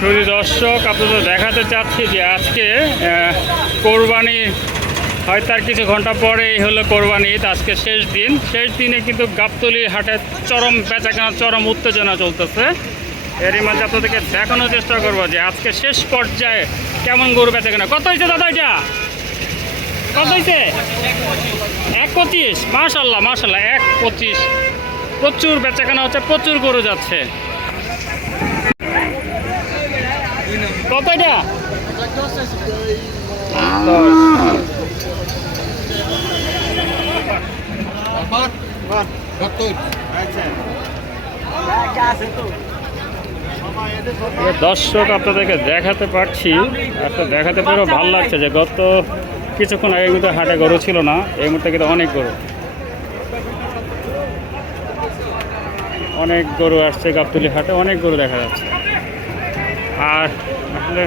শুধু দর্শক, আপনাদের দেখাতে চাচ্ছি যে আজকে কোরবানি হয়তো আর কিছু ঘণ্টা পরেই হলো কোরবানি ঈদ, আজকে শেষ দিন। শেষ দিনে কিন্তু গাবতলি হাটে চরম বেচাকেনা, চরম উত্তেজনা চলতেছে। এরই মাঝে আপনাদেরকে দেখানোর চেষ্টা করব যে আজকে শেষ পর্যায়ে কেমন গরু বেচাকেনা। কত হয়েছে দাদা এটা? কত হয়েছে এক পঁচিশ মাশাল্লাহ মাশাল্লাহ এক পঁচিশ প্রচুর বেচাকেনা হচ্ছে, প্রচুর গরু যাচ্ছে। দর্শক, আপনাদেরকে দেখাতে পারছি। একটা দেখাতে পেরেও ভালো লাগছে যে গত কিছুক্ষণ আগে কিন্তু হাটে গরু ছিল না, এই মুহূর্তে কিন্তু অনেক গরু। অনেক গরু আসছে গাবতলি হাটে, অনেক গরু দেখা যাচ্ছে। আর আসলে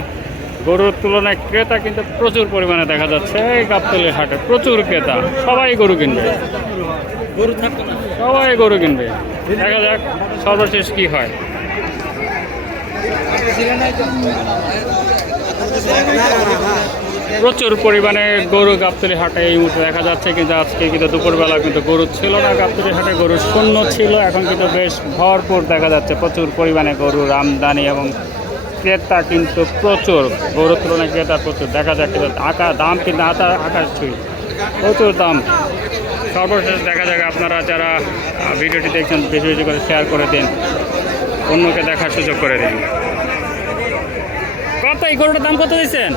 গরুর তুলনায় ক্রেতা কিন্তু প্রচুর পরিমাণে দেখা যাচ্ছে। এই গাবতলি হাটে প্রচুর ক্রেতা। সবাই গরু কিনবে। গরু সবাই গরু কিনবে। দেখা যাক সর্বশেষ কি হয়। প্রচুর পরিমাণে গরু গাবতলি হাটে এই মুহূর্তে দেখা যাচ্ছে কিন্তু আজকে কিন্তু দুপুরবেলা কিন্তু গরু ছিল না গাবতলি হাটে গরু শূন্য ছিল। এখন কিন্তু বেশ ভরপুর দেখা যাচ্ছে প্রচুর পরিমাণে গরুর আমদানি এবং ক্রেতা কিন্তু প্রচুর। গরুর তুলনায় ক্রেতা প্রচুর। দেখা যাক আকা দাম কিন্তু আঁকা আকাশ ছুঁই। প্রচুর দাম। সর্বশেষ দেখা যাক আপনারা যারা ভিডিওটি দেখছেন বেশি বেশি করে শেয়ার করে দিন। অন্যকে দেখার সুযোগ করে দিন। কত? এই গরুটার দাম কত দিয়েছেন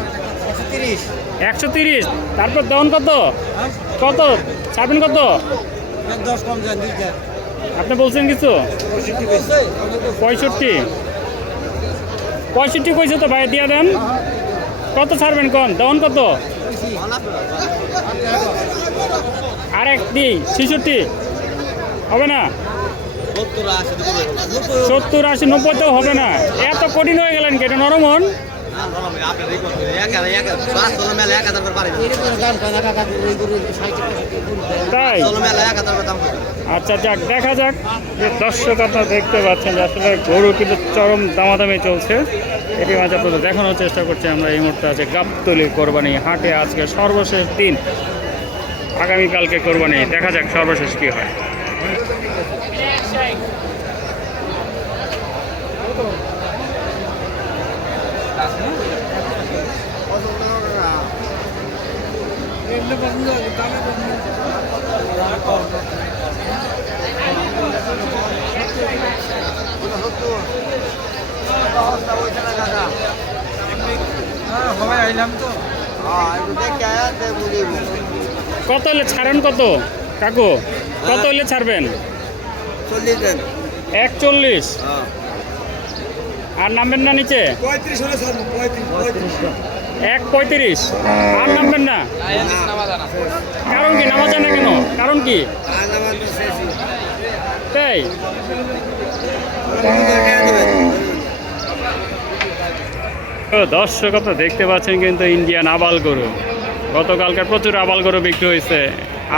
একশো তিরিশ। তারপর দাম কত? কত? ছাড়বেন কত? আপনি বলছেন কিছু? পঁয়ষট্টি। পঁয়ষট্টি কইছে তো ভাই, দিয়ে দেন। কত ছাড়বেন কন? দেওয়ান কত? আর দি, ছেষট্টি। হবে না? সত্তর আশি, নব্বই। তো হবে না। এত কঠিন হয়ে গেলেন কেটে এটা নরম হন। আচ্ছা যাক, দেখা যাক। যে দর্শক আপনারা দেখতে পাচ্ছেন আসলে গরু কিন্তু চরম দামাদামি চলছে। এটি মাঝে আপনাদের দেখানোর চেষ্টা করছি আমরা এই মুহূর্তে আছে গাবতলি কোরবানি হাটে। আজকে সর্বশেষ দিন। আগামীকালকে কোরবানি। দেখা যাক সর্বশেষ কি হয় আইলাম তো কত হলে ছাড়েন কত? কাকু কত হলে ছাড়বেন? একচল্লিশ। আর নামবেন না নিচে? পঁয়ত্রিশ হলে পঁয়ত্রিশ। এক পঁয়ত্রিশ। আর নামবেন না? কারণ কি? নামা যায় না কেন? কারণ কি? তাই? দর্শক, আপনারা দেখতে পাচ্ছেন কিন্তু ইন্ডিয়ান আবাল গরু। গতকালকার প্রচুর আবাল গরু বিক্রি হয়েছে।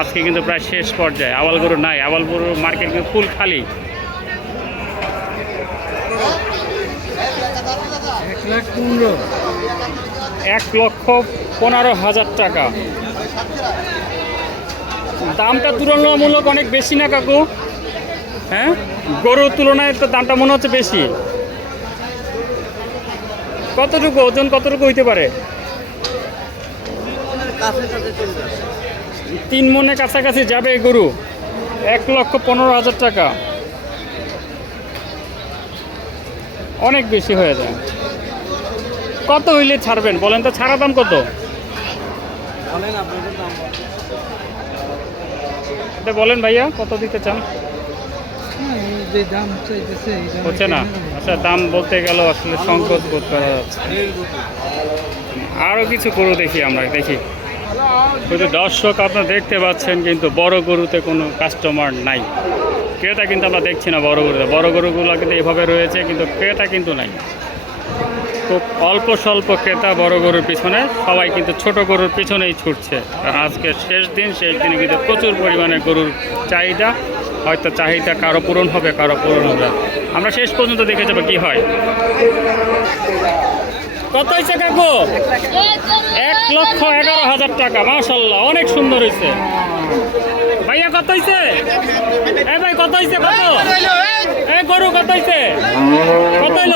আজকে কিন্তু প্রায় শেষ পর্যায়ে। আবাল গরু নাই, আবাল গরু মার্কেট কিন্তু ফুল খালি। এক লাখ পনেরো। এক লক্ষ পনেরো হাজার টাকা। দামটা তুলনামূলক অনেক বেশি না, কাকু? হ্যাঁ? গরুর তুলনায় তো দামটা মনে হচ্ছে বেশি। কতটুকু? ওজন কতটুকু হইতে পারে? তিন মনে কাছাকাছি যাবে গরু। এক লক্ষ পনেরো হাজার টাকা। অনেক বেশি হয়ে যায়। কত হইলে ছাড়বেন? বলেন তো ছাড়া দাম কত? বলেন এটা বলেন ভাইয়া কত দিতে চান? যে দাম চাইতেছে এই দাম হচ্ছে না? আচ্ছা দাম বলতে গেল আসলে সংকোচ বোধ করা যাচ্ছে। আরও কিছু গরু দেখি আমরা দেখি। কিন্তু দর্শক আপনারা দেখতে পাচ্ছেন কিন্তু বড় গরুতে কোনো কাস্টমার নাই। ক্রেতা কিন্তু আমরা দেখছি না বড় গরুতে। বড় গরুগুলো কিন্তু এভাবে রয়েছে কিন্তু ক্রেতা কিন্তু নাই। খুব অল্প স্বল্প ক্রেতা বড় গরুর পিছনে, সবাই কিন্তু ছোট গরুর পিছনেই ছুটছে। আজকে শেষ দিন, শেষ দিনে কিন্তু প্রচুর পরিমাণে গরুর চাহিদা, হয়তো চাহিদা কারও পূরণ হবে, কারও পূরণ হবে আমরা শেষ পর্যন্ত দেখে যাব কি হয়। কত হয়েছে কাকু? এক লক্ষ এগারো হাজার টাকা মাশাল্লাহ অনেক সুন্দর হয়েছে। ভাইয়া কত হয়েছে এ ভাই কত হয়েছে কত? এ গরু কত হয়েছে কত হইল?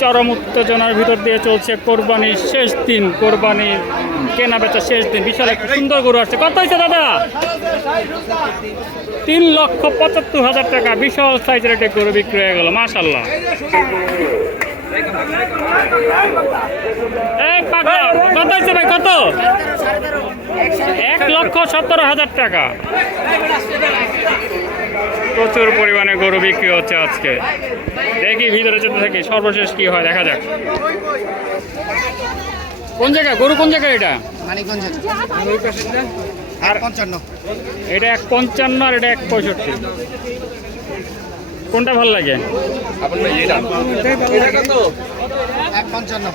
চরম উত্তেজনার ভিতর দিয়ে চলছে কোরবানির শেষ দিন কোরবানির কেনা বেচা শেষ দিন। বিশাল একটা সুন্দর গরু আসছে। কত হয়েছে দাদা? তিন লক্ষ পঁচাত্তর হাজার টাকা। বিশাল সাইজের একটা গরু বিক্রি হয়ে গেল পাগল, কত হয়েছে ভাই কত? এক লক্ষ সত্তর হাজার টাকা। প্রচুর পরিমাণে গরু বিক্রি হচ্ছে আজকে। দেখি ভিতরে যেতে থাকি সর্বশেষ কি হয় দেখা যাক। কোন জায়গা? গরু কোন জায়গায় এটা? আর পঞ্চান্ন। এটা এক পঞ্চান্ন আর এটা এক পঁয়ষট্টি। কোনটা ভালো লাগে? এক পঞ্চান্ন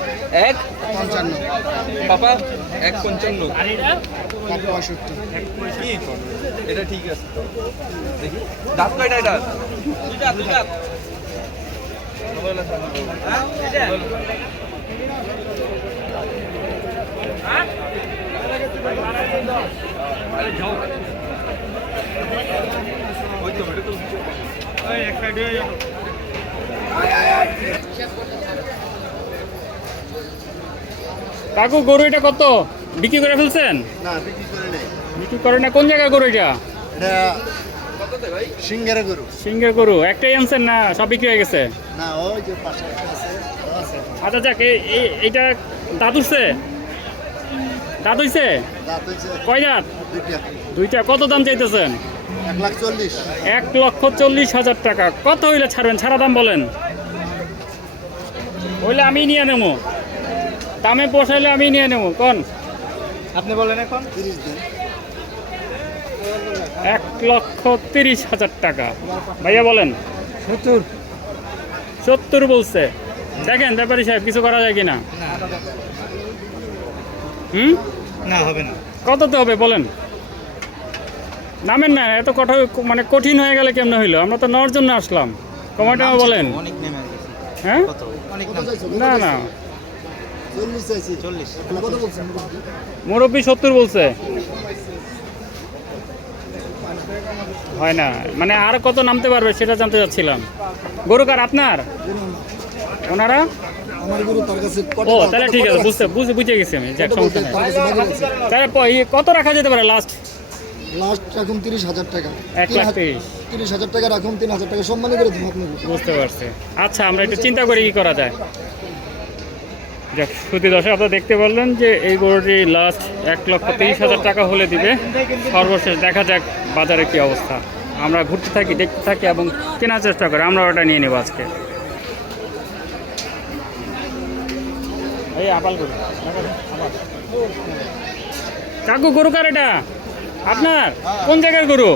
এক পঞ্চান্ন। পাপা এক পঞ্চান্ন। এক পঁয়ষট্টি। এটা ঠিক আছে দাঁত কয়টা এটা? দুইটা দুইটা কাকু গরু এটা কত? বিক্রি করে ফেলছেন? না বিক্রি করে নেই। বিক্রি করে না কোন জায়গায় গরু এটা সিঙ্গের গরু। একটাই আনছেন না সব বিক্রি হয়ে গেছে? না ওই যে পাশে আচ্ছা যাক এইটা দাঁত উঠছে দাঁত হইছে? দাঁত হয়েছে কয় দাঁত? দুইটা। দুইটা। কত দাম চাইতেছেন? এক লক্ষ চল্লিশ হাজার টাকা। কত হইলে ছাড়বেন ছাড়া দাম বলেন। হইলে আমি নিয়ে নেব। দামে পোষাইলে আমি নিয়ে নেব। কোন? আপনি বলেন এখন। এক লক্ষ তিরিশ হাজার টাকা। ভাইয়া বলেন। সত্তর। সত্তর বলছে। দেখেন ব্যাপারী সাহেব কিছু করা যায় কিনা? হুম? না হবে না। কত তো হবে বলেন। নামেন না এত কঠোর মানে কঠিন হয়ে গেলে কেমনে হইল? আমরা তো নেওয়ার জন্য আসলাম। কমাটা বলেন। অনেক নেমে গেছে হ্যাঁ? না না। মুরব্বী সত্তর বলছে। হয় না। মানে আর কত নামতে পারবে সেটা জানতে চাচ্ছিলাম। গরু কার? আপনার? ওনারা? ও তাহলে ঠিক আছে বুঝতে বুঝে বুঝে গেছি আমি। যাক সমস্যা নেই। তাহলে ইয়ে কত রাখা যেতে পারে লাস্ট লাস্ট রাখুন তিরিশ হাজার টাকা। এক লাখ তিরিশ। তিরিশ হাজার টাকা রাখুন তিন হাজার টাকা সম্মানী করে দিন আপনাকে। বুঝতে পারছি। আচ্ছা আমরা একটু চিন্তা করি কি করা যায়। যাক সুতি দশা আপনারা দেখতে পারলেন যে এই গরুটি লাস্ট এক লক্ষ তিরিশ হাজার টাকা হলে দিবে। সর্বশেষ দেখা যাক বাজারে কি অবস্থা। আমরা ঘুরতে থাকি দেখতে থাকি এবং কেনার চেষ্টা করি। আমরা ওটা নিয়ে নেব আজকে। এই আপাল গরু। কাকু গরু কার এটা? আপনার? কোন জায়গার গরু?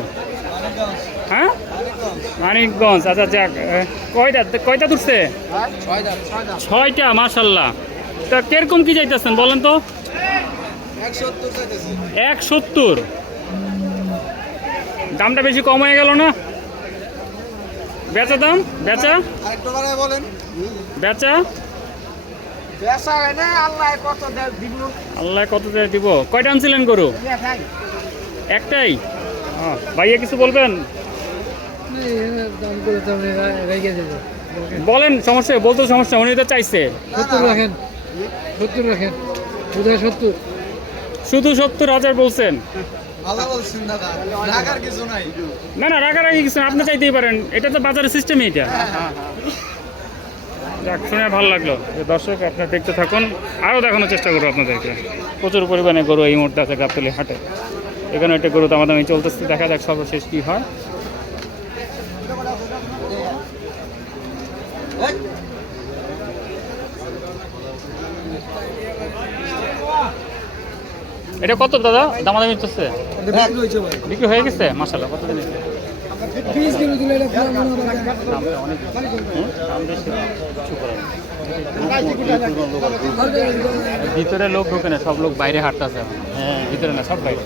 হ্যাঁ? মানিকগঞ্জ। আচ্ছা যাক কয়টা? কয়টা তুলছে ছয়টা মাশাল্লাহ। তা কীরকম কি যাইতেছেন বলেন তো? এক সত্তর। দামটা বেশি কম হয়ে গেল না? বেচা দাম? বেচা? বেচা? আল্লাহ কত দিব? আল্লাহ কত দিয়ে দিব? কয়টা আনছিলেন গরু? একটাই? ও, ভাইয়া কিছু বলবেন? বলেন সমস্যা বলতে সমস্যা উনি তো চাইছে। শুধু সত্তর হাজার বলছেন। না না রাগারাগি কিছু আপনি চাইতেই পারেন। এটা তো বাজারের সিস্টেমই এটা। যাক শুনে ভালো লাগল। দর্শক আপনার দেখতে থাকুন। আরও দেখানোর চেষ্টা করব আপনাদেরকে। প্রচুর পরিমাণে গরু এই মুহূর্তে আছে গাবতলি হাটে। এখানে একটা গরু দামাদামি চলতেছে, দেখা যাক সর্বশেষ কী হয়। এটা কত দাদা? দামাদামি চলছে বিক্রি হয়ে গেছে? মাসাল্লাহ কত দিন। ভিতরে লোক ঢোকে না, সব লোক বাইরে হাঁটতেছে হ্যাঁ ভিতরে না, সব বাইরে।